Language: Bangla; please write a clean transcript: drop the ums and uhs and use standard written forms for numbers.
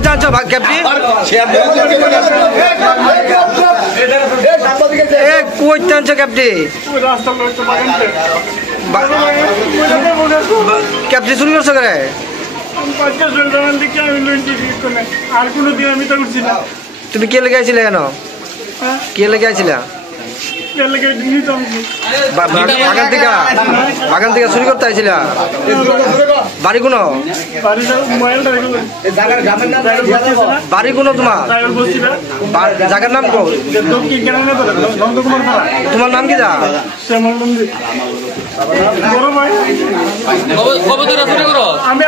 কই জানছো ক্যাপটি এ কই জানছো ক্যাপটি ক্যাপটি চুরি করছো করে আর কোনো দিন আমি তো উঠছি না। তুমি কে লেগে আইছিলে কেন কে লেগে আইছিলা বাগান থেকে চুরি করতে আইছিলা বাড়ি কোনো বাড়ি কোনো তোমার জায়গার নাম কো তোমার নাম কি দা আমি